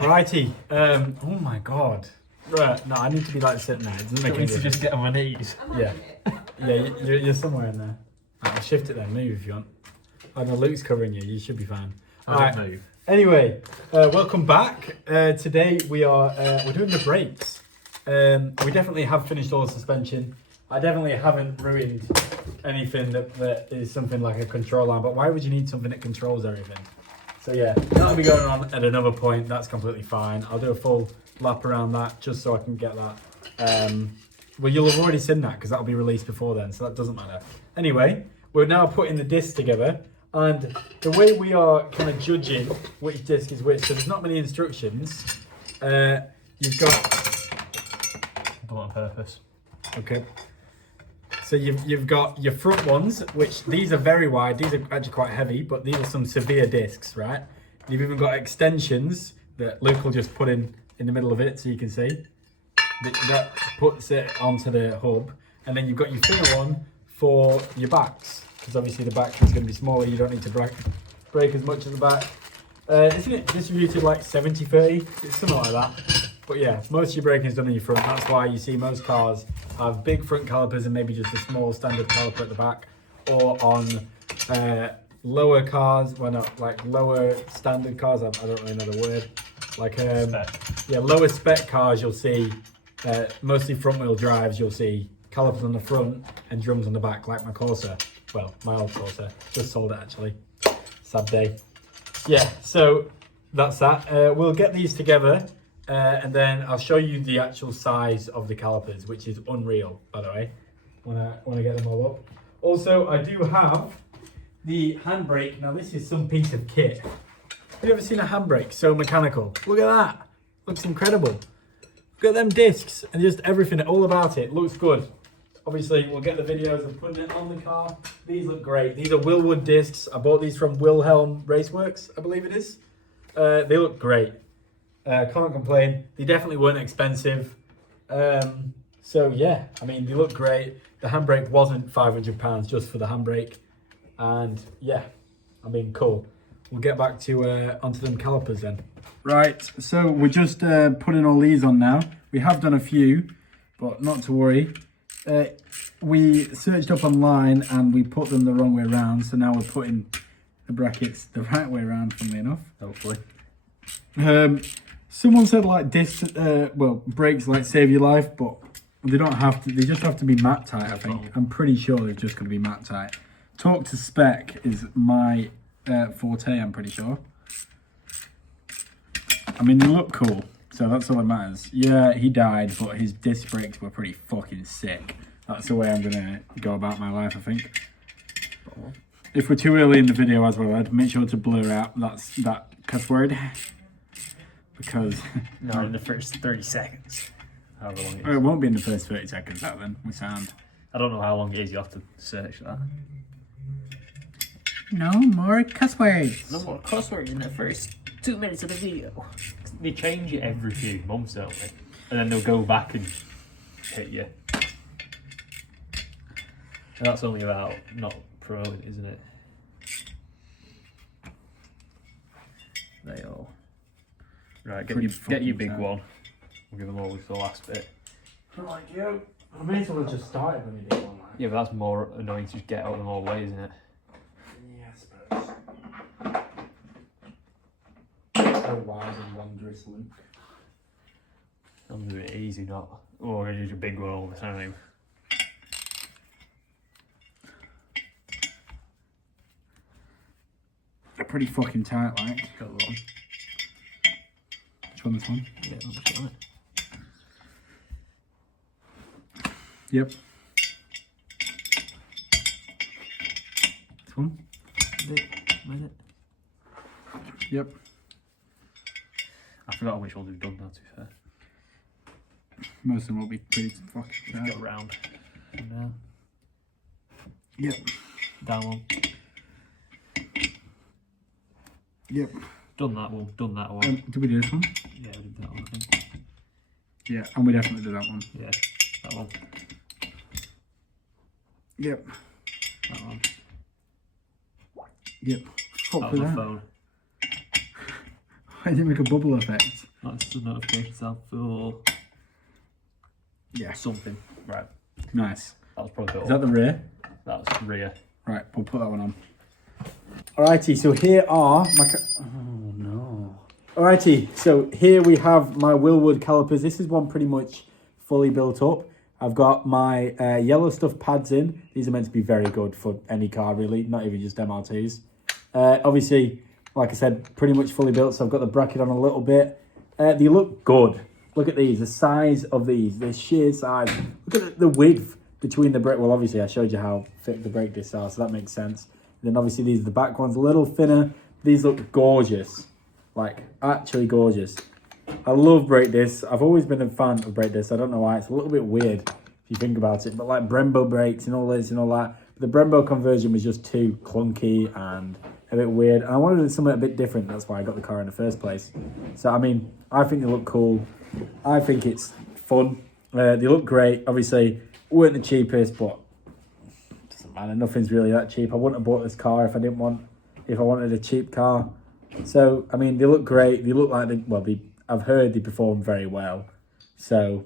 Righty. Oh my god. Right, no, I need to be like sitting there. It doesn't make any to just get on my knees. Yeah. Yeah, you're somewhere in there. I'll shift it then, move if you want. I know Luke's covering you, you should be fine. Alright, move. Anyway, welcome back. Today we're doing the brakes. We definitely have finished all the suspension. I definitely haven't ruined anything that is something like a control arm, but why would you need something that controls everything? So yeah, that'll be going on at another point. That's completely fine. I'll do a full lap around that just so I can get that. Well, you'll have already seen that because that'll be released before then, so that doesn't matter. Anyway, we're now putting the discs together, and the way we are kind of judging which disc is which, so there's not many instructions. You've got... Done on purpose. Okay. So you've got your front ones, which these are very wide. These are actually quite heavy, but these are some severe discs, right? You've even got extensions that Luke will just put in the middle of it so you can see. That puts it onto the hub. And then you've got your thinner one for your backs, because obviously the back is going to be smaller. You don't need to brake as much as the back. Isn't it distributed like 70-30? It's something like that. But yeah, most of your braking is done in your front. That's why you see most cars have big front calipers and maybe just a small standard caliper at the back. Or on lower cars, well not, like lower standard cars, I don't really know the word. Like, yeah, lower spec cars you'll see, mostly front wheel drives, you'll see calipers on the front and drums on the back, like my Corsa. Well, my old Corsa, just sold it actually. Sad day. Yeah, so that's that. We'll get these together. And then I'll show you the actual size of the calipers, which is unreal, by the way, when I get them all up. Also, I do have the handbrake. Now, this is some piece of kit. Have you ever seen a handbrake so mechanical? Look at that. Looks incredible. Look at them discs and just everything, all about it. Looks good. Obviously, we'll get the videos of putting it on the car. These look great. These are Willwood discs. I bought these from Wilhelm Raceworks, I believe it is. They look great. Can't complain. They definitely weren't expensive. So yeah, I mean, they look great. The handbrake wasn't £500 just for the handbrake. And yeah, I mean, cool. We'll get back to onto them calipers then. Right, so we're just putting all these on now. We have done a few, but not to worry. We searched up online and we put them the wrong way around. So now we're putting the brackets the right way around, funnily enough. Hopefully. Someone said like discs, well, brakes like save your life, but they don't have to. They just have to be matte tight. I think. I'm pretty sure they're just going to be matte tight. Torque to spec is my forte. I'm pretty sure. I mean, they look cool, so that's all that matters. Yeah, he died, but his disc brakes were pretty fucking sick. That's the way I'm gonna go about my life, I think. If we're too early in the video, as well, I'd make sure to blur out that cuss word. Because no, in the first 30 seconds. However long it is. It won't be in the first 30 seconds that then, we sound. I don't know how long it is, you have to search that. No more cuss words. No more cuss words in the first 2 minutes of the video. They change it every few months, don't they? And then they'll go back and hit you. And that's only about not promoting, isn't it? They all. Right, get your big one. We'll give them all with the last bit. Right, Joe. I may as well have just started when you did one. Yeah, but that's more annoying to just get out of them all the way, isn't it? Yeah, I suppose. So wise and wondrous, Luke. I'm doing it easy, not. Oh, I'm gonna use a big one all the time. They're pretty fucking tight, like. Got one. Which one, this one? Yeah, that's right. Yep. This one? Made it. Yep. I forgot which ones we've done now, to be fair. Most of them will be pretty fucking tight. Go round. And down. Yep. Down one. Yep. Done that one. Done that one. Did we do this one? Yeah, we did that one, I think. Yeah, and we definitely did that one. Yeah, that one. Yep. That one. Yep. Fuck That with was my that. phone. Why did it make a bubble effect? That's the notification sound for something. Right. Nice. That was probably Is that the rear? That was rear. Right, we'll put that one on. Alrighty, so here are my... Oh no. Alrighty, so here we have my Willwood calipers. This is one pretty much fully built up. I've got my yellow stuff pads in. These are meant to be very good for any car really, not even just MR2s. Obviously, like I said, pretty much fully built, so I've got the bracket on a little bit. They look good. Look at these, the size of these, the sheer size. Look at the width between the brake. Well, obviously I showed you how thick the brake discs are, so that makes sense. And then obviously these are the back ones, a little thinner. These look gorgeous, like actually gorgeous. I love brake discs. I've always been a fan of brake discs. I don't know why, it's a little bit weird if you think about it, but like Brembo brakes and all this and all that. But the Brembo conversion was just too clunky and a bit weird. And I wanted something a bit different. That's why I got the car in the first place. So, I mean, I think they look cool. I think it's fun. They look great. Obviously, weren't the cheapest, but it doesn't matter. Nothing's really that cheap. I wouldn't have bought this car if I wanted a cheap car. So, I mean, they look great. They look like I've heard they perform very well. So,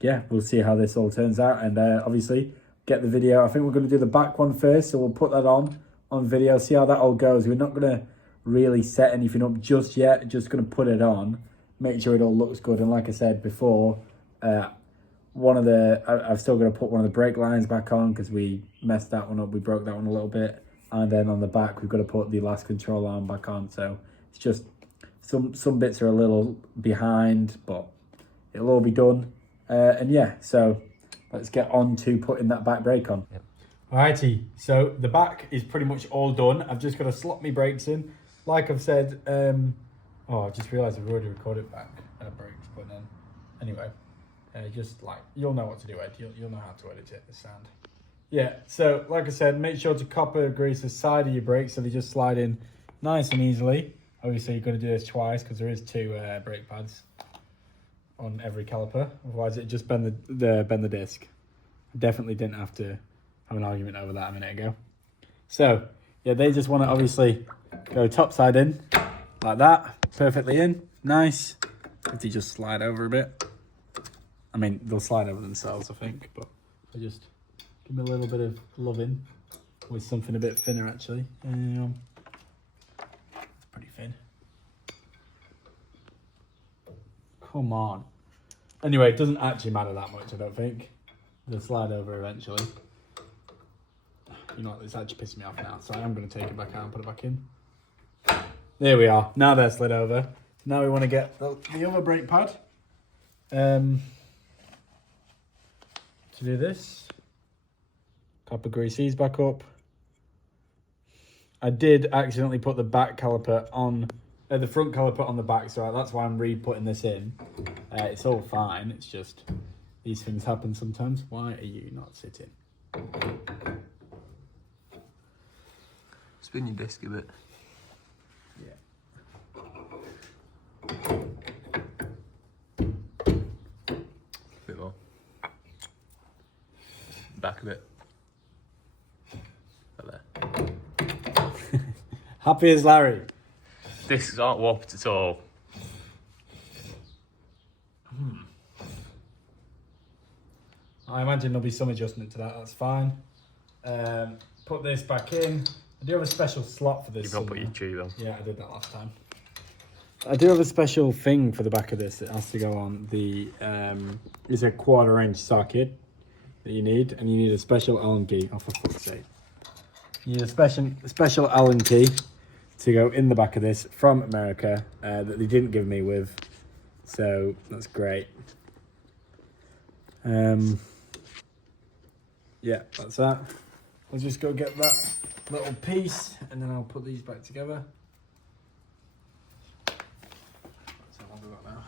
yeah, we'll see how this all turns out. And obviously, get the video. I think we're going to do the back one first. So we'll put that on video, see how that all goes. We're not going to really set anything up just yet. Just going to put it on, make sure it all looks good. And like I said before, I've still got to put one of the brake lines back on because we messed that one up. We broke that one a little bit. And then on the back, we've got to put the last control arm back on. So it's just some bits are a little behind, but it'll all be done. And yeah, so let's get on to putting that back brake on. Yep. Alrighty, so the back is pretty much all done. I've just got to slot my brakes in. Like I've said, I just realised I've already recorded back brakes, but then anyway, just like, you'll know what to do, Ed. You'll know how to edit it, the sound. Yeah, so like I said, make sure to copper grease the side of your brakes so they just slide in nice and easily. Obviously, you're going to do this twice because there is 2 brake pads on every caliper. Otherwise, it just bend the disc. I definitely didn't have to have an argument over that a minute ago. So, yeah, they just want to obviously go top side in like that, perfectly in, nice. If they just slide over a bit. I mean, they'll slide over themselves, I think, but I just give them a little bit of loving with something a bit thinner, actually. It's pretty thin. Come on. Anyway, it doesn't actually matter that much, I don't think. They'll slide over eventually. You know what, it's actually pissing me off now, so I'm going to take it back out and put it back in. There we are. Now they're slid over. Now we want to get the other brake pad. To do this, copper grease these back up. I did accidentally put the back caliper on, the front caliper on the back, so that's why I'm re-putting this in. It's all fine, it's just these things happen sometimes. Why are you not sitting? Spin your disc a bit. Yeah. Bit more. Back a bit. Like there. Happy as Larry. Discs aren't warped at all. I imagine there'll be some adjustment to that, that's fine. Put this back in. I do have a special slot for this. You've got to put your tube on. Yeah, I did that last time. I do have a special thing for the back of this. It has to go on the, it's a 1/4" socket that you need, and you need a special Allen key. Oh, for fuck's sake. You need a special Allen key to go in the back of this from America that they didn't give me with. So that's great. Yeah, that's that. I'll just go get that little piece and then I'll put these back together. That's how long we've got now.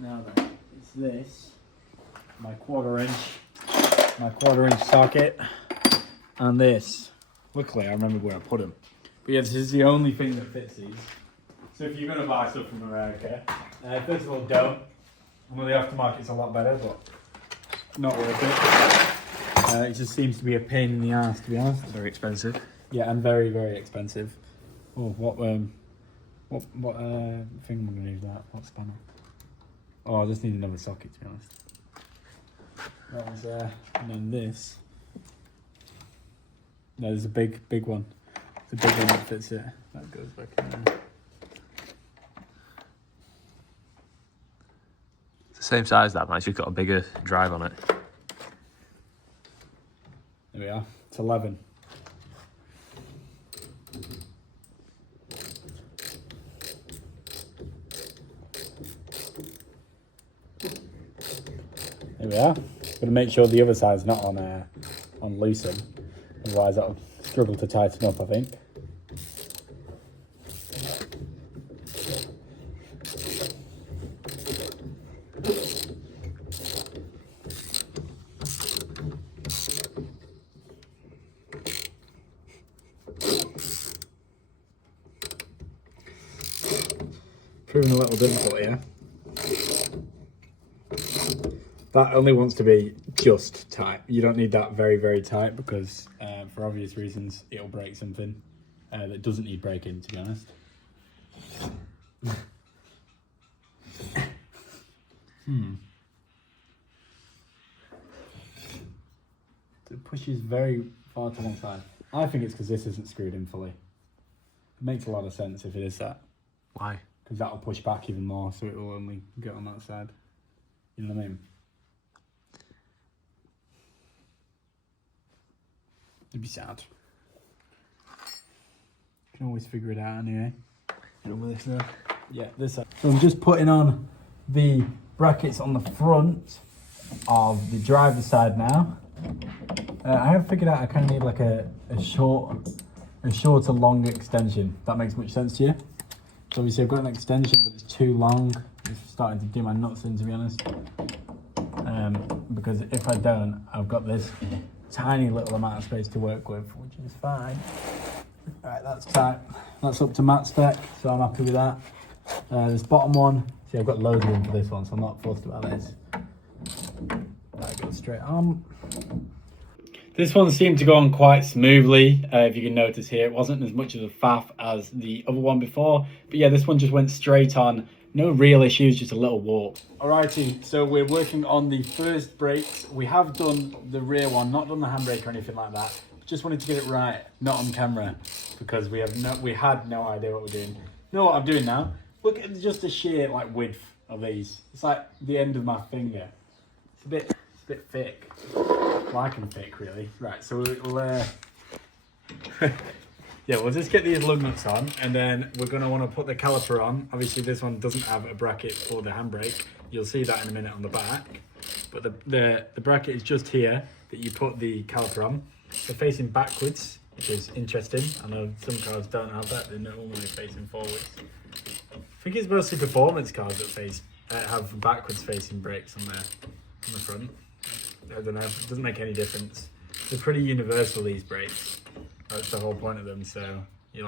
Now then, it's this, my 1/4" socket, and this. Luckily, I remember where I put them. But yeah, this is the only thing that fits these. So if you're going to buy stuff from America, first of all, don't. I know the aftermarket's a lot better, but not worth it. It just seems to be a pain in the ass, to be honest. Very expensive. Yeah, and very, very expensive. Oh, what thing am I gonna use that? What spanner? Oh, I just need another socket, to be honest. That was there, and then this. No, there's a big one. It's a big one that fits it. That goes back in there. It's the same size that man. It's just got a bigger drive on it. There we are. It's 11. There we are. Got to make sure the other side's not on loosen, otherwise that'll struggle to tighten up, I think. Proving a little difficult here. That only wants to be just tight. You don't need that very, very tight because for obvious reasons it'll break something that doesn't need breaking, to be honest. It pushes very far to one side. I think it's because this isn't screwed in fully. It makes a lot of sense if it is that. Why? Because that'll push back even more, so it will only get on that side. You know what I mean? It'd be sad. You can always figure it out anyway. You done with this now? Yeah, this side. So I'm just putting on the brackets on the front of the driver's side now. I have figured out I kind of need like a shorter, long extension. If that makes much sense to you? So obviously I've got an extension, but it's too long. It's starting to do my nuts in, to be honest. Because if I don't, I've got this tiny little amount of space to work with, which is fine. Alright, that's tight. That's up to Matt's spec, so I'm happy with that. This bottom one, see I've got loads of room for this one, so I'm not fussed about this. That goes straight on. This one seemed to go on quite smoothly, if you can notice here. It wasn't as much of a faff as the other one before, but yeah, this one just went straight on. No real issues, just a little warp. Alrighty, so we're working on the first brakes. We have done the rear one, not done the handbrake or anything like that. Just wanted to get it right, not on camera, because we had no idea what we're doing. You know what I'm doing now? Look at just the sheer width of these. It's like the end of my finger. It's a bit thick. Like and thick, really. Right, so we'll yeah, we'll just get these lug nuts on, and then we're going to want to put the caliper on. Obviously, this one doesn't have a bracket for the handbrake. You'll see that in a minute on the back. But the bracket is just here that you put the caliper on. They're facing backwards, which is interesting. I know some cars don't have that. They're normally facing forwards. I think it's mostly performance cars that have backwards facing brakes on the front. I don't know. It doesn't make any difference. They're pretty universal, these brakes. That's the whole point of them. So you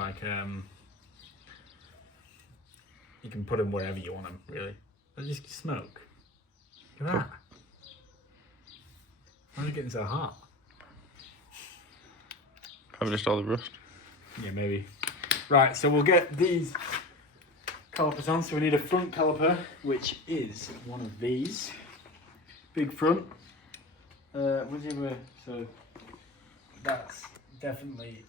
you can put them wherever you want them, really. They just smoke. Look at that. Why is it getting so hot? Probably just all the rust. Yeah, maybe. Right, so we'll get these calipers on. So we need a front caliper, which is one of these. Big front. So that's definitely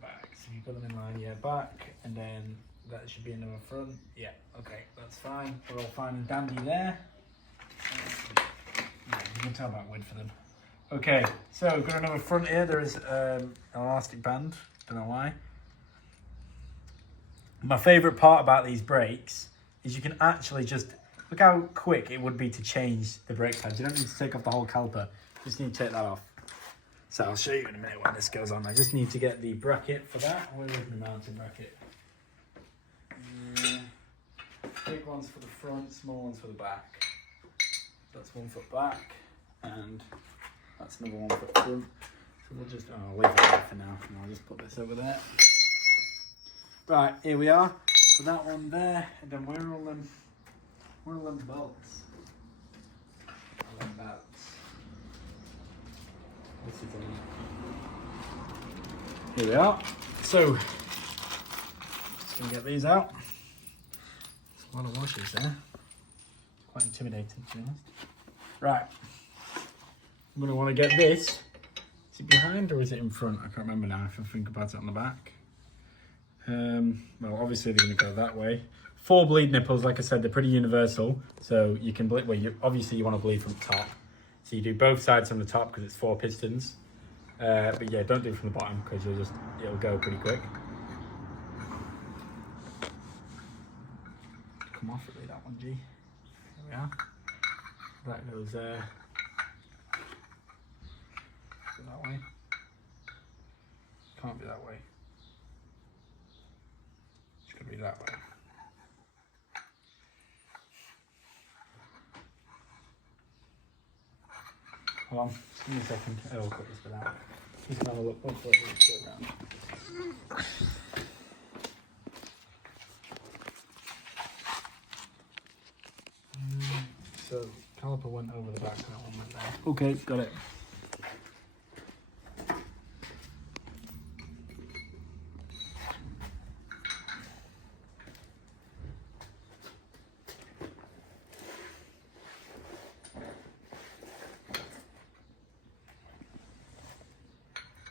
back. So you put them in line, yeah, back, and then that should be another front. Yeah, okay, that's fine. We're all fine and dandy there. Yeah, you can tell about wood for them. Okay, so we've got another front here. There is an elastic band. Don't know why. My favourite part about these brakes is you can actually just look how quick it would be to change the brake pads. You don't need to take off the whole caliper. You just need to take that off. So I'll show you in a minute when this goes on. I just need to get the bracket for that. Where is the mounting bracket? Big ones for the front, small ones for the back. That's 1 foot back, and that's another 1 foot front. So we'll just, I'll leave it there for now, and I'll just put this over there. Right, here we are. So that one there, and then where are all them bolts? All them bolts. Here we are. So, just gonna get these out. There's a lot of washers there. Quite intimidating, to be honest. Right. I'm gonna want to get this. Is it behind or is it in front? I can't remember now if I think about it on the back. Well, obviously they're gonna go that way. 4 bleed nipples, like I said, they're pretty universal. So you can bleed, well, obviously you want to bleed from the top. So you do both sides from the top because it's 4 pistons. But yeah, don't do it from the bottom because it'll go pretty quick. Come off really, that one, G. There we are. That goes there. That way. Can't be that way. It's gonna be that way. Hold on, just give me a second. I'll cut this bit out. Just have a look. Wait, around. So, caliper went over the back, that one went there. Okay, got it.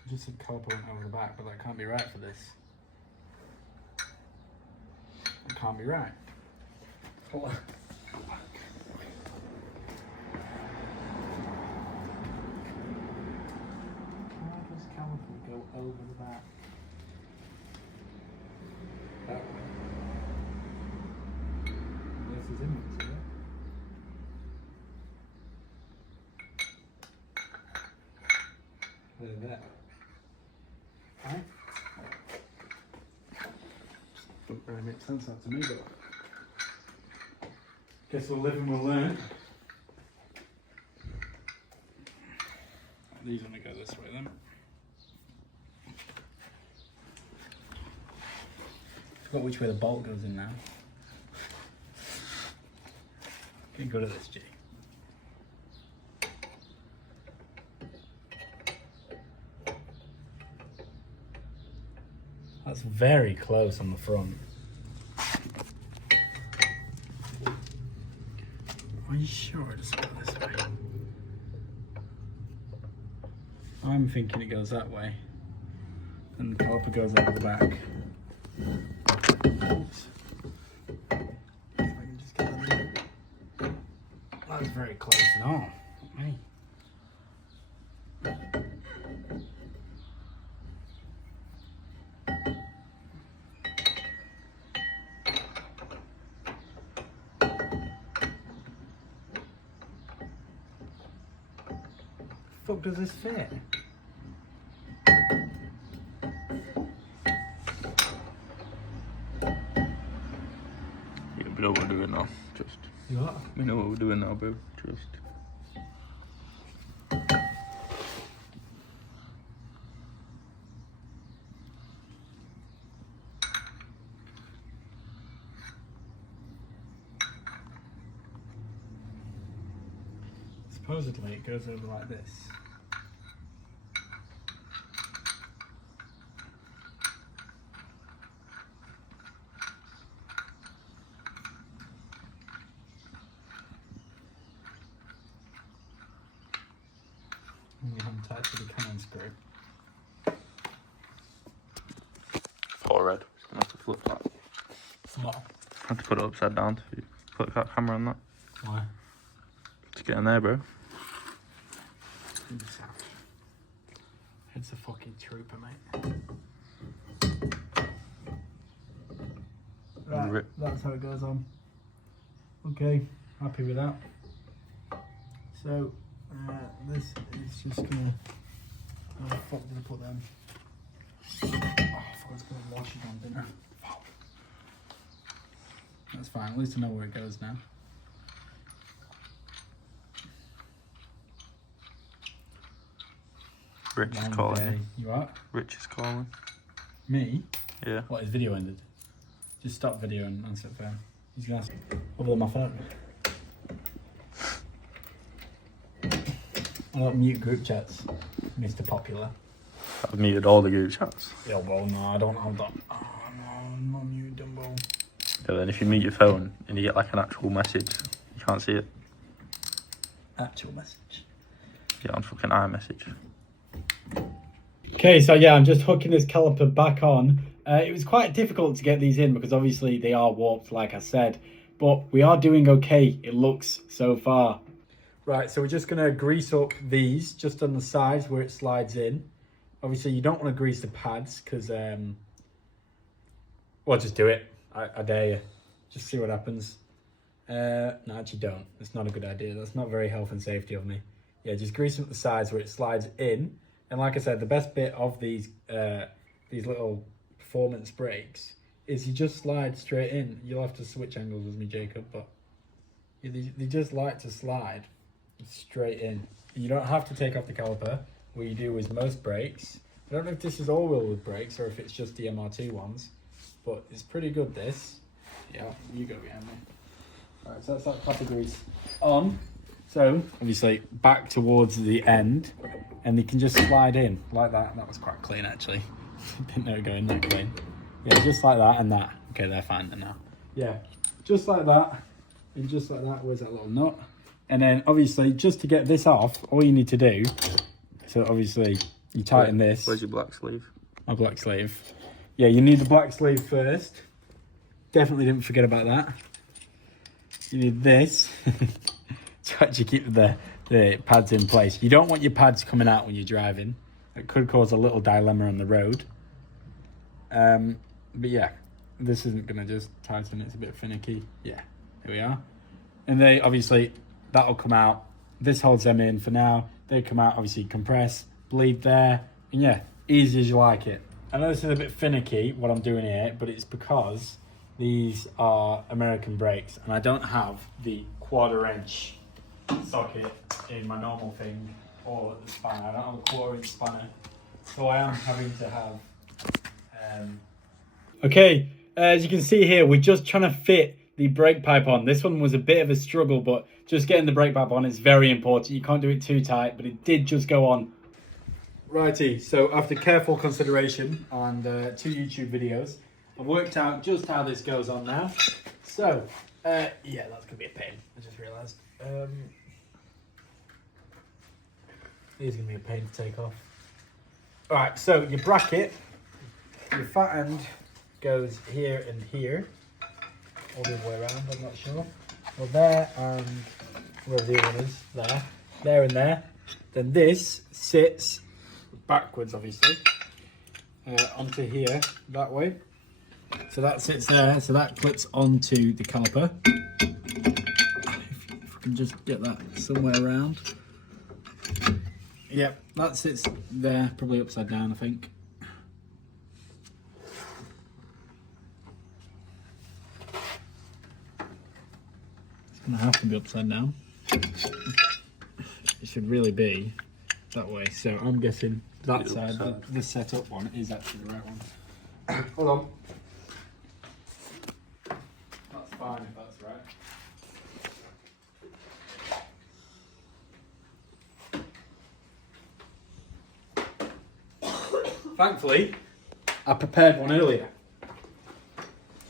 Just said caliper went over the back, but that can't be right for this. It can't be right. Hold on. Why does caliper go over the back? That way. This is inwards, is it? There. Right. Don't really make sense that to me, but guess we'll live and we'll learn. These want to go this way then. Forgot which way the bolt goes in now. Get good at this, G. That's very close on the front. Are you sure it's go this way? I'm thinking it goes that way. And the caliper goes over the back. Oops. If I can just get them in. That's very close. No, me. Fuck does this fit? Yeah, we know what we're doing now. Just. You what? We know what we're doing now, bro. Just. Supposedly it goes over like this. And you haven't tied to the cannon screw. Forehead. I'm gonna have to flip that. What? I have to put it upside down to put that camera on that. Why? To get in there, bro. It's a fucking trooper, mate. Right, that's how it goes on. Okay, happy with that. So, this is just gonna... Oh, fuck, did I put them? Oh, fuck, I was gonna wash it on, didn't I? Fuck. That's fine, at least I know where it goes now. Rich is Long calling day. you. You what? Rich is calling. Me? Yeah. What, his video ended? Just stop video and answer the phone. He's gonna ask. Over my phone. I don't mute group chats, Mr. Popular. I've muted all the group chats. Yeah, well, no, I don't have that. Oh, no, I'm not muted, Dumbo. So then if you mute your phone and you get like an actual message, you can't see it. Actual message. Yeah, on fucking iMessage. Okay, so yeah, I'm just hooking this caliper back on. It was quite difficult to get these in because obviously they are warped, like I said. But we are doing okay, it looks, so far. Right, so we're just going to grease up these just on the sides where it slides in. Obviously, you don't want to grease the pads because, well, just do it. I dare you. Just see what happens. No, actually don't. That's not a good idea. That's not very health and safety of me. Yeah, just grease them at the sides where it slides in. And like I said, the best bit of these little performance brakes is you just slide straight in. You'll have to switch angles with me, Jacob, but they just like to slide straight in. You don't have to take off the caliper. What you do is most brakes. I don't know if this is all-wheel with brakes or if it's just the MR2 ones, but it's pretty good, this. Yeah, you go behind me. Alright, so that's that copper grease on. So, obviously, back towards the end, and they can just slide in like that. That was quite clean, actually. Didn't know it going that clean. Yeah, just like that and that. Okay, they're fine now. Yeah, just like that, and just like that. Where's that little nut? And then, obviously, just to get this off, all you need to do, so obviously, you tighten this. Where's your black sleeve? My black sleeve. Yeah, you need the black sleeve first. Definitely didn't forget about that. You need this to actually keep the pads in place. You don't want your pads coming out when you're driving. It could cause a little dilemma on the road. But yeah, this isn't going to just tighten. It's a bit finicky. Yeah, here we are. And they obviously, that'll come out. This holds them in for now. They come out, obviously compress, bleed there. And yeah, easy as you like it. I know this is a bit finicky, what I'm doing here, but it's because these are American brakes and I don't have the 1/4 inch socket in my normal thing or the spanner. I don't have a 1/4 inch spanner, so I am having to have okay, as you can see here, we're just trying to fit the brake pipe on. This one was a bit of a struggle, but just getting the brake pipe on is very important. You can't do it too tight, but it did just go on. Righty, so after careful consideration and 2 YouTube videos, I've worked out just how this goes on now. So, yeah, that's going to be a pain. I just realised. It's going to be a pain to take off. Alright, so your bracket, your fat end goes here and here. Or the other way around, I'm not sure. Well, there and where the other one is, there and there. Then this sits backwards, obviously, onto here, that way. So that sits there, so that clips onto the caliper. If I can just get that somewhere around. Yep, that sits there, probably upside down, I think. It's going to have to be upside down. It should really be that way, so I'm guessing that side, the setup one, is actually the right one. Hold on. That's fine if that's right. Thankfully, I prepared one earlier.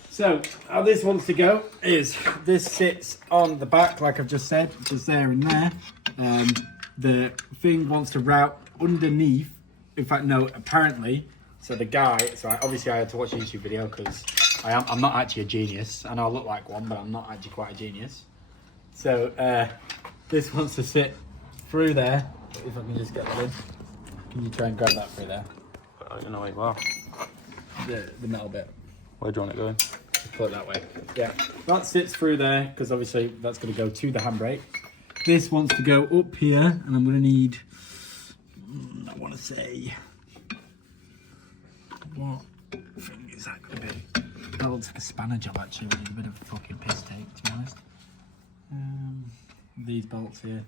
So, how this wants to go is, this sits on the back, like I've just said, which is there and there. The thing wants to route underneath. In fact, no, apparently, so the guy, obviously I had to watch a YouTube video because I'm not actually a genius. I know I look like one, but I'm not actually quite a genius. So this wants to sit through there. If I can just get that in. Can you try and grab that through there? You know where you are. The metal bit. Where do you want it going? Put it that way. Yeah, that sits through there because obviously that's going to go to the handbrake. This wants to go up here, and I'm going to need, I want to say, what thing is that going to be? That looks like a spanner job actually, which is a bit of a fucking piss take, to be honest. These bolts here.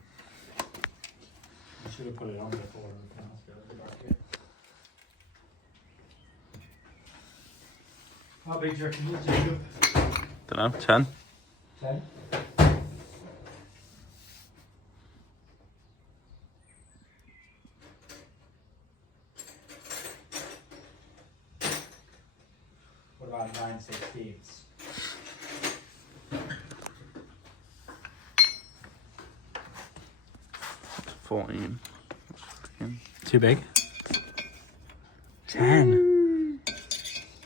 I should have put it on before everything else goes back here. How big do you reckon it is, Jacob? Don't know, 10? 10? about 9/16. 14. Too big. 10.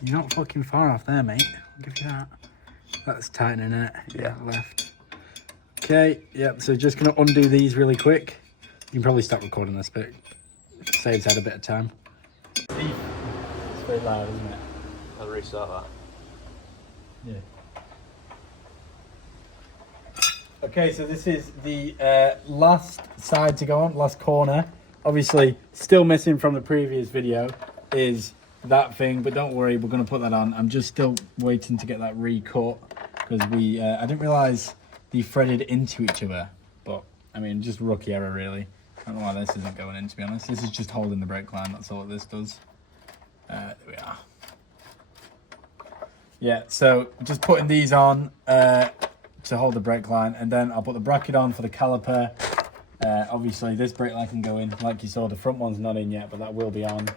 You're not fucking far off there, mate. I'll give you that. That's tightening it. Yeah. Left. Okay, yep, so just gonna undo these really quick. You can probably stop recording this bit. Saves Ed a bit of time. It's very loud, isn't it? I'll restart that. Yeah. Okay, so this is the last side to go on, last corner. Obviously, still missing from the previous video is that thing, but don't worry, we're going to put that on. I'm just still waiting to get that recut because I didn't realise they threaded into each other. But, I mean, just rookie error, really. I don't know why this isn't going in, to be honest. This is just holding the brake line, that's all this does. There we are. Yeah, so just putting these on to hold the brake line, and then I'll put the bracket on for the caliper. Obviously, this brake line can go in. Like you saw, the front one's not in yet, but that will be on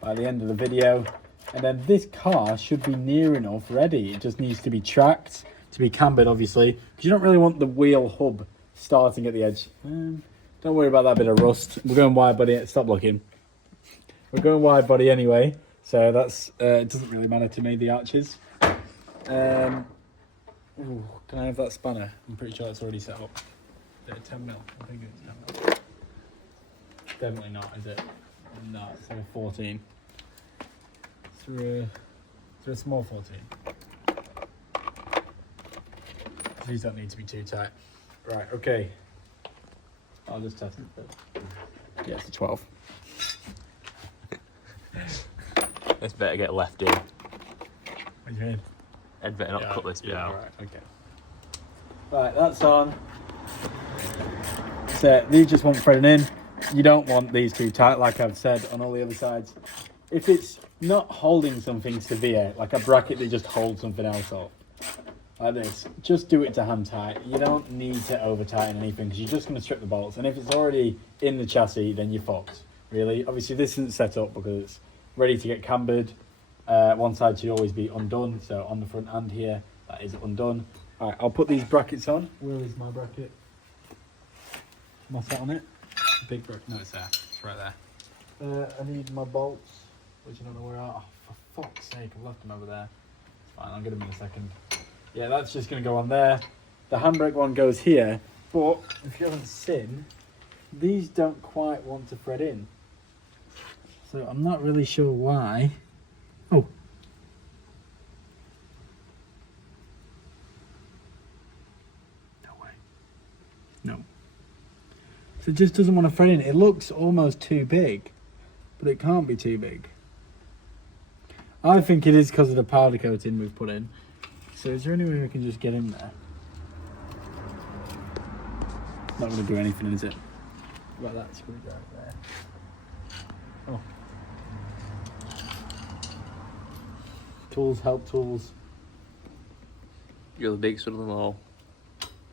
by the end of the video. And then this car should be near enough ready. It just needs to be tracked, to be cambered, obviously, because you don't really want the wheel hub starting at the edge. Don't worry about that bit of rust. We're going wide body. Stop looking. We're going wide body anyway, so that's it doesn't really matter to me, the arches. Ooh, can I have that spanner? I'm pretty sure it's already set up. Is it 10 mil? I think it's 10 mil. Definitely not, is it? No, it's like a 14. It's a small 14. These don't need to be too tight. Right, okay. I'll just test it. Yeah, it's a 12. It's better get left in. What do you mean? I'd better not cut this bit out. Right, okay. Right, that's on. So these just want threading in. You don't want these too tight, like I've said on all the other sides. If it's not holding something severe, like a bracket that just holds something else up, like this, just do it to hand tight. You don't need to over tighten anything because you're just going to strip the bolts. And if it's already in the chassis, then you're fucked. Really, obviously this isn't set up because it's ready to get cambered. One side should always be undone, so on the front and here, that is undone. Alright, I'll put these brackets on. Where is my bracket? Am I sat on it? Big bracket? No, it's there. It's right there. I need my bolts, which I don't know where are. Oh, for fuck's sake, I've left them over there. It's fine, I'll get them in a second. Yeah, that's just going to go on there. The handbrake one goes here, but if you haven't seen, these don't quite want to thread in. So I'm not really sure why. Oh. No way. No. So it just doesn't want to thread in. It looks almost too big, but it can't be too big. I think it is because of the powder coating we've put in. So is there any way we can just get in there? Not going to do anything, is it? Like that screwdriver there. Oh. Tools, help tools. You're the biggest one of them all,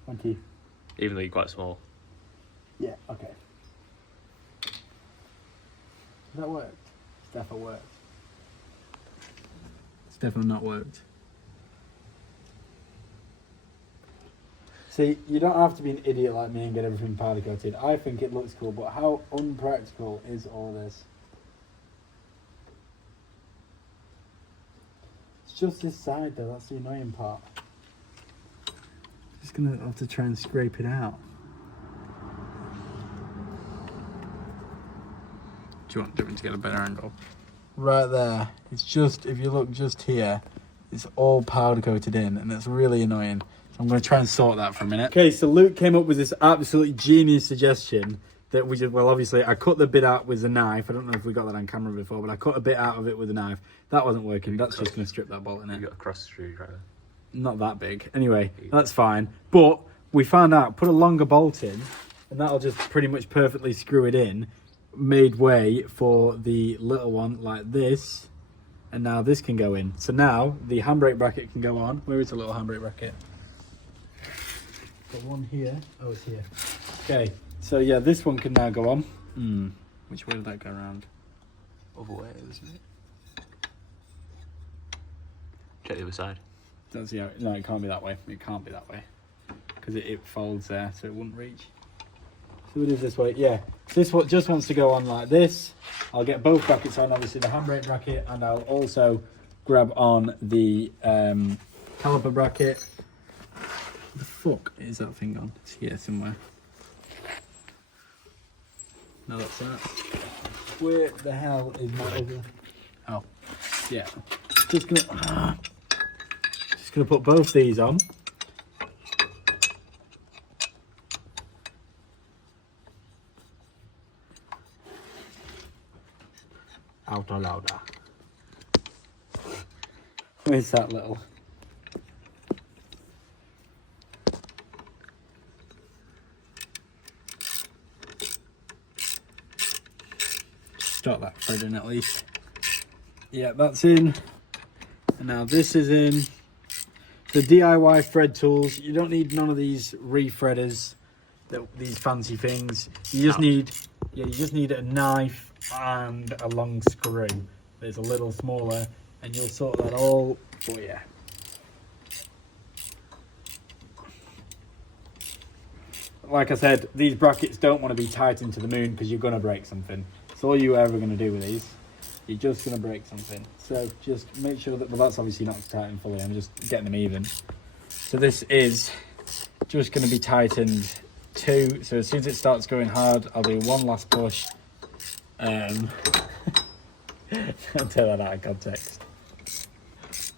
Thank you. even though you're quite small. Yeah, okay. Has that worked? It's definitely worked. It's definitely not worked. See, you don't have to be an idiot like me and get everything powder coated. I think it looks cool, but how unpractical is all this? It's just this side though, that's the annoying part. Just gonna have to try and scrape it out. Do you want me to get a better angle? Right there. It's just, if you look just here, it's all powder coated in and it's really annoying. So I'm going to try and sort that for a minute. Okay, so Luke came up with this absolutely genius suggestion that we just, well, obviously I cut the bit out with a knife. I don't know if we got that on camera before, but I cut a bit out of it with a knife. That wasn't working. That's just going to strip that bolt in it. You got a cross screwdriver. Not that big. Anyway, that's fine. But we found out, put a longer bolt in, and that'll just pretty much perfectly screw it in. Made way for the little one like this, and now this can go in. So now the handbrake bracket can go on. Where is the little handbrake bracket? Got one here. Oh, it's here. Okay, so yeah, this one can now go on. Which way did that go around? Other way, isn't it? Check the other side. That's yeah. No, it can't be that way. It can't be that way because it folds there, so it wouldn't reach. So it is this way. Yeah. This one just wants to go on like this. I'll get both brackets on, obviously the handbrake bracket, and I'll also grab on the caliper bracket. Where the fuck is that thing on? It's here somewhere. No, that's that. Where the hell is my other? Oh, yeah. Just gonna put both these on. Outer louder. Where's that little? Start that thread in at least. Yeah, that's in. And now this is in. The DIY thread tools. You don't need none of these re-threaders, these fancy things. You just need, you just need a knife and a long screw. There's a little smaller, and you'll sort that all for you. Like I said, these brackets don't want to be tight into the moon because you're going to break something. It's all you're ever going to do with these. You're just going to break something. So just make sure that, well, that's obviously not tightened fully. I'm just getting them even. So this is just going to be tightened too. So as soon as it starts going hard, I'll do one last push. I'll tell that out of context.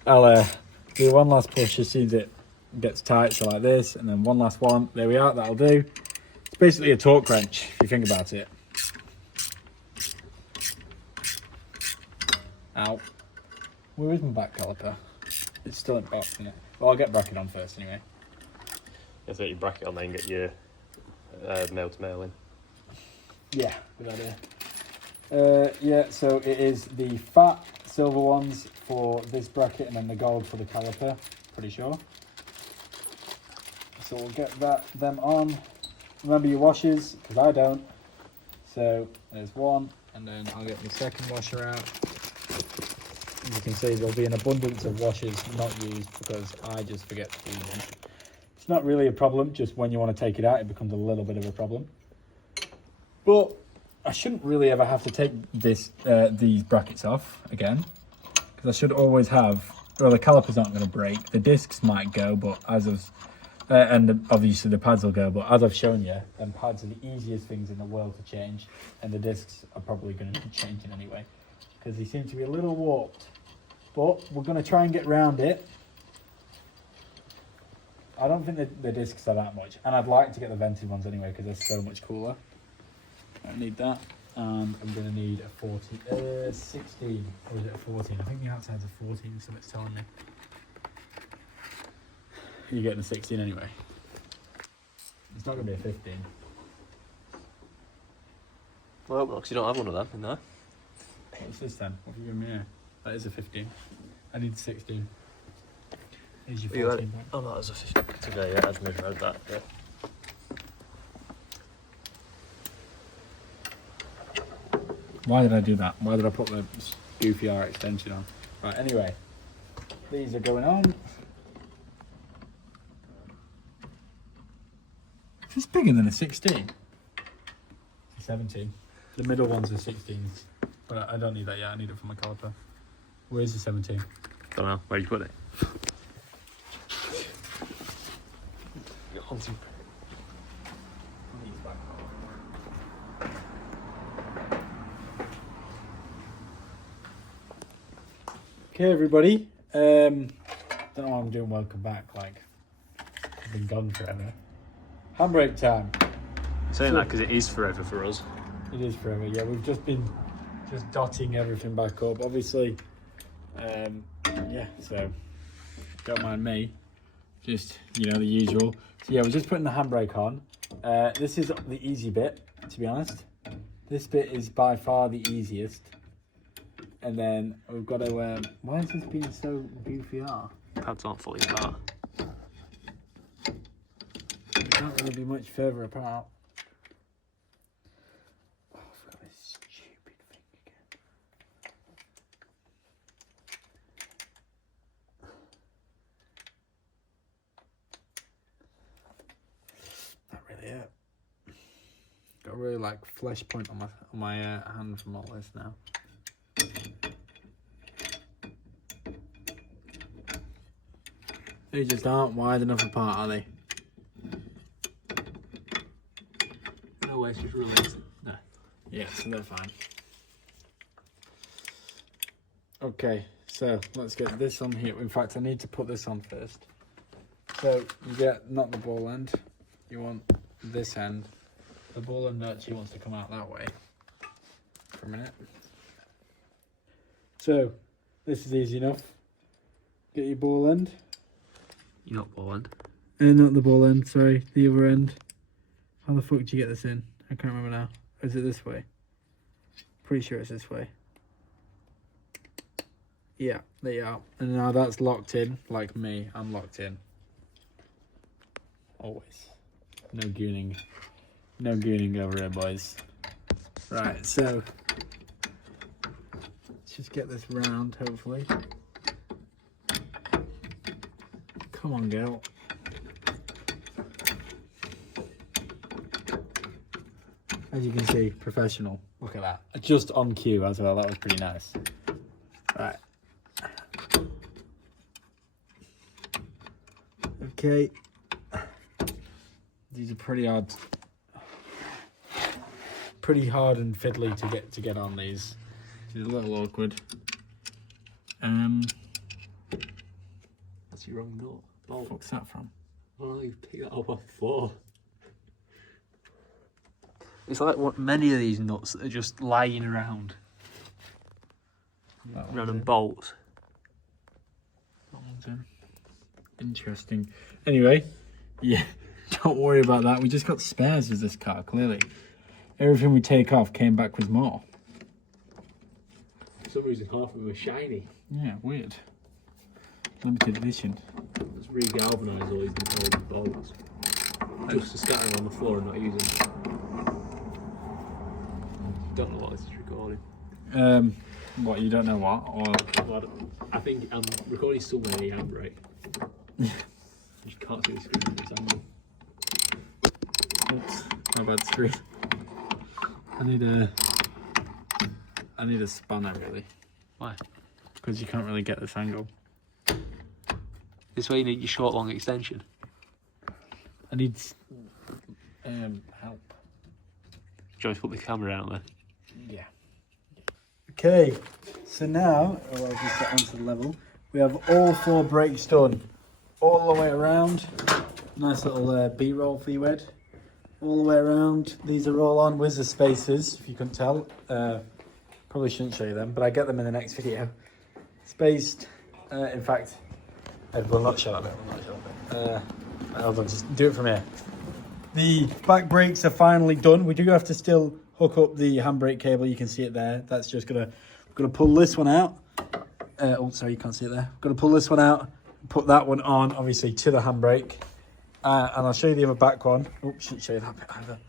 I'll do one last push as soon as it gets tight, so like this, and then one last one. There we are, that'll do. It's basically a torque wrench, if you think about it. Ow. Where is my back caliper? It's still in box, isn't it? Well, I'll get bracket on first anyway. You get your bracket on, then get your male to male in. Yeah, good idea. Yeah, so it is the fat silver ones for this bracket and then the gold for the caliper, pretty sure. So we'll get them on. Remember your washers, because I don't. So there's one, and then I'll get the second washer out. As you can see, there'll be an abundance of washers not used because I just forget to use them. It's not really a problem, just when you want to take it out, it becomes a little bit of a problem. But I shouldn't really ever have to take these brackets off again, because I should always have, well, the calipers aren't going to break, the discs might go, but as of, obviously the pads will go, but as I've shown you, then pads are the easiest things in the world to change, and the discs are probably going to be changing anyway, because they seem to be a little warped. But we're going to try and get round it. I don't think the discs are that much, and I'd like to get the vented ones anyway because they're so much cooler. I need that, and I'm going to need a 16, or is it a 14? I think the outside's a 14, so it's telling me. You're getting a 16 anyway. It's not going to be a 15. Well, because you don't have one of them in there. What's this then? What have you given me here? That is a 15. I need 16. Here's your 14. Oh, that was a 15 today, yeah, I'd measured that, yeah. Why did I do that? Why did I put the goofy R extension on? Right, anyway. These are going on. It's bigger than a 16. It's a 17. The middle one's a 16. But I don't need that yet. I need it for my caliper. Where's the 17? Don't know. Where you put it? Hunting. Okay, everybody. Don't know why I'm doing welcome back. Like, I've been gone forever. Handbrake time. Saying that because it is forever for us. It is forever. Yeah, we've just been dotting everything back up. Obviously, yeah. So don't mind me. Just, you know, the usual. So yeah, we're just putting the handbrake on. This is the easy bit, to be honest. This bit is by far the easiest. And then we've got to, why is this being so goofy? Pads aren't fully apart. It can't really be much further apart. Oh, I've got this stupid thing again. really like flesh point on my hand from all this now. They just aren't wide enough apart, are they? No, it's just released. No. Yeah, so they're fine. Okay, so let's get this on here. In fact, I need to put this on first. So you get not the ball end, you want this end. The ball end actually wants to come out that way for a minute. So this is easy enough. Get your ball end. You're not ball end. Not the ball end, sorry, the other end. How the fuck do you get this in? I can't remember now. Is it this way? Pretty sure it's this way. Yeah, there you are. And now that's locked in, like me. I'm locked in. Always. No gooning. No gooning over here, boys. Right, so let's just get this round, hopefully. Come on, girl. As you can see, professional. Look at that. Just on cue as well. That was pretty nice. Right. Okay. These are pretty hard and fiddly to get on these. It's a little awkward. That's your wrong nut. What the fuck's that from? Oh, you picked that up off the floor. It's like what many of these nuts that are just lying around. Random bolts. That one's in. Interesting. Anyway, yeah, don't worry about that. We just got spares with this car, clearly. Everything we take off came back with more. For some reason, half of them are shiny. Yeah, weird. Limited edition. Let's re-galvanise all these old bolts. Just to scatter them on the floor and not use them. Don't know what this is recording. What, you don't know what? Or Well, I think I'm recording somewhere in the handbrake. You can't see the screen from this angle. oops, my bad screen. I need a spanner really. Why? Because you can't really get this angle. This way you need your short long extension. I need help. Joyce, put the camera out there. Yeah. Okay, so now I'll just get onto the level. We have all 4 brakes done, all the way around. Nice little B-roll for you, Ed. All the way around. These are all on with the spacers, if you couldn't tell. Probably shouldn't show you them, but I get them in the next video. Spaced. In fact, Ed will not show that bit. Will not show that bit. Hold on, just do it from here. The back brakes are finally done. We do have to still hook up the handbrake cable. You can see it there. That's just gonna pull this one out. Oh, sorry, you can't see it there. Gonna pull this one out, put that one on, obviously to the handbrake, and I'll show you the other back one. Oh, shouldn't show you that bit either.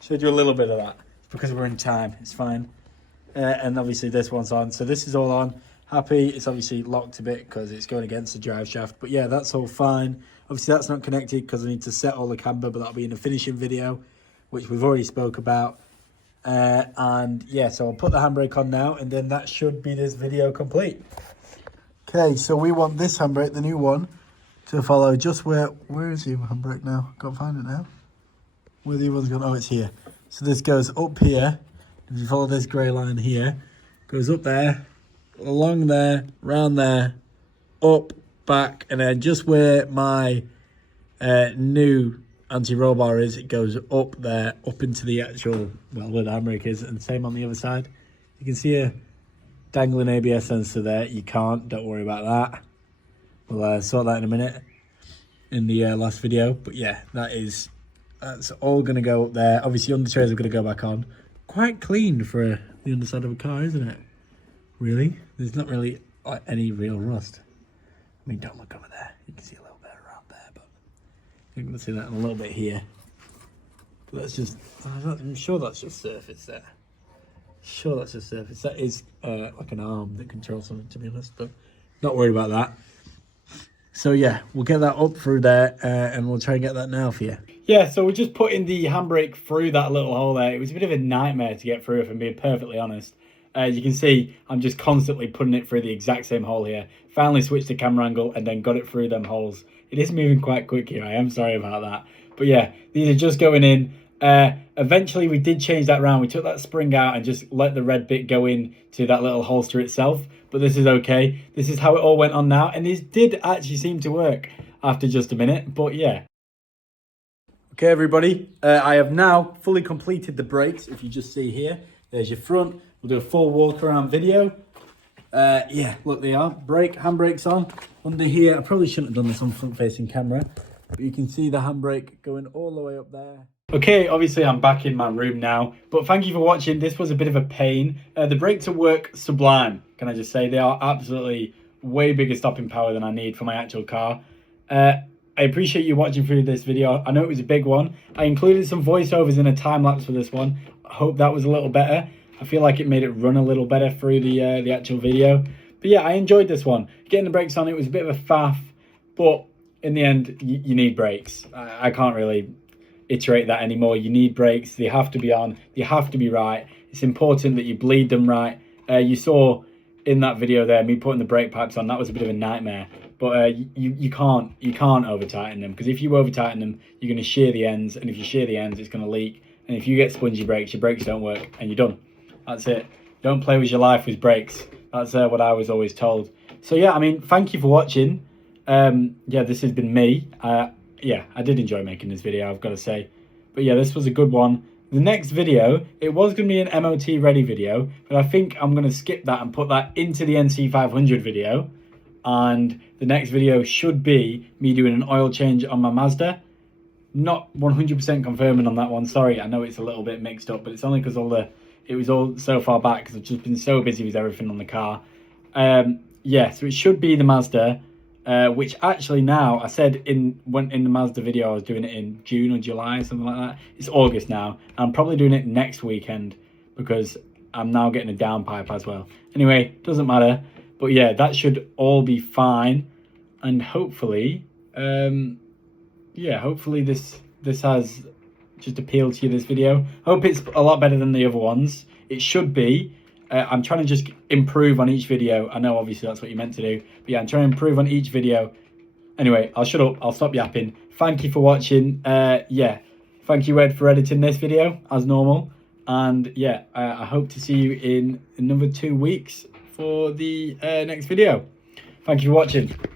Showed you a little bit of that because we're in time. It's fine. And obviously this one's on. So this is all on. Happy. It's obviously locked a bit because it's going against the drive shaft. But yeah, that's all fine. Obviously that's not connected because I need to set all the camber, but that'll be in the finishing video, which we've already spoke about. And yeah, so I'll put the handbrake on now, and then that should be this video complete. Okay, so we want this handbrake, the new one, to follow just where is the handbrake now? Can't find it now. Where the other one's gone? Oh, it's here. So this goes up here. If you follow this grey line here, goes up there, along there, round there, up, back, and then just where my new anti-roll bar is, it goes up there, up into the actual, well, where the handbrake is, and same on the other side. You can see a dangling ABS sensor there. You can't, don't worry about that. We'll sort that in a minute in the last video. But yeah, that's all going to go up there. Obviously, under trays are going to go back on. Quite clean for the underside of a car, isn't it? Really? There's not really any real rust. I mean, don't look over there. You can see a little bit around there, but you can see that in a little bit here. But that's just, I'm sure that's just surface there. Sure, that's just surface. That is like an arm that controls something, to be honest, but not worried about that. So yeah, we'll get that up through there and we'll try and get that now for you. Yeah, so we're just putting the handbrake through that little hole there. It was a bit of a nightmare to get through, if I'm being perfectly honest. You can see I'm just constantly putting it through the exact same hole here. Finally switched the camera angle and then got it through them holes. It is moving quite quick here. I am sorry about that. But yeah, these are just going in. Eventually we did change that round. We took that spring out and just let the red bit go in to that little holster itself. But this is okay. This is how it all went on now. And this did actually seem to work after just a minute. But yeah. Okay, everybody, I have now fully completed the brakes. If you just see here, there's your front. We'll do a full walk around video. Yeah, look, they are. Handbrakes on. Under here, I probably shouldn't have done this on front facing camera, but you can see the handbrake going all the way up there. Okay, obviously I'm back in my room now, but thank you for watching. This was a bit of a pain. The brakes at work, sublime, can I just say. They are absolutely way bigger stopping power than I need for my actual car. I appreciate you watching through this video. I know it was a big one. I included some voiceovers in a time-lapse for this one. I hope that was a little better. I feel like it made it run a little better through the actual video. But yeah, I enjoyed this one. Getting the brakes on, it was a bit of a faff, but in the end, you need brakes. I can't really iterate that anymore. You need brakes. They have to be on. They have to be right. It's important that you bleed them right. You saw in that video there, me putting the brake pipes on, that was a bit of a nightmare. But you can't over tighten them, because if you over tighten them, you're going to shear the ends, and if you shear the ends, it's going to leak. And if you get spongy brakes, your brakes don't work, and you're done. That's it. Don't play with your life with brakes. That's what I was always told. So yeah, I mean, thank you for watching. Yeah, this has been me. Yeah, I did enjoy making this video, I've got to say. But yeah, this was a good one. The next video, it was going to be an MOT ready video, but I think I'm going to skip that and put that into the NC500 video. And the next video should be me doing an oil change on my Mazda. Not 100% confirming on that one. Sorry, I know it's a little bit mixed up, but it's only because it was all so far back because I've just been so busy with everything on the car. Yeah, so it should be the Mazda, which actually now, I said in the Mazda video I was doing it in June or July or something like that. It's August now. I'm probably doing it next weekend because I'm now getting a downpipe as well. Anyway, doesn't matter. But yeah, that should all be fine. And hopefully, yeah, hopefully this has just appealed to you, this video. Hope it's a lot better than the other ones. It should be. I'm trying to just improve on each video. I know obviously that's what you meant to do. But yeah, I'm trying to improve on each video. Anyway, I'll shut up. I'll stop yapping. Thank you for watching. Yeah, thank you, Ed, for editing this video as normal. And yeah, I hope to see you in another 2 weeks for the next video. Thank you for watching.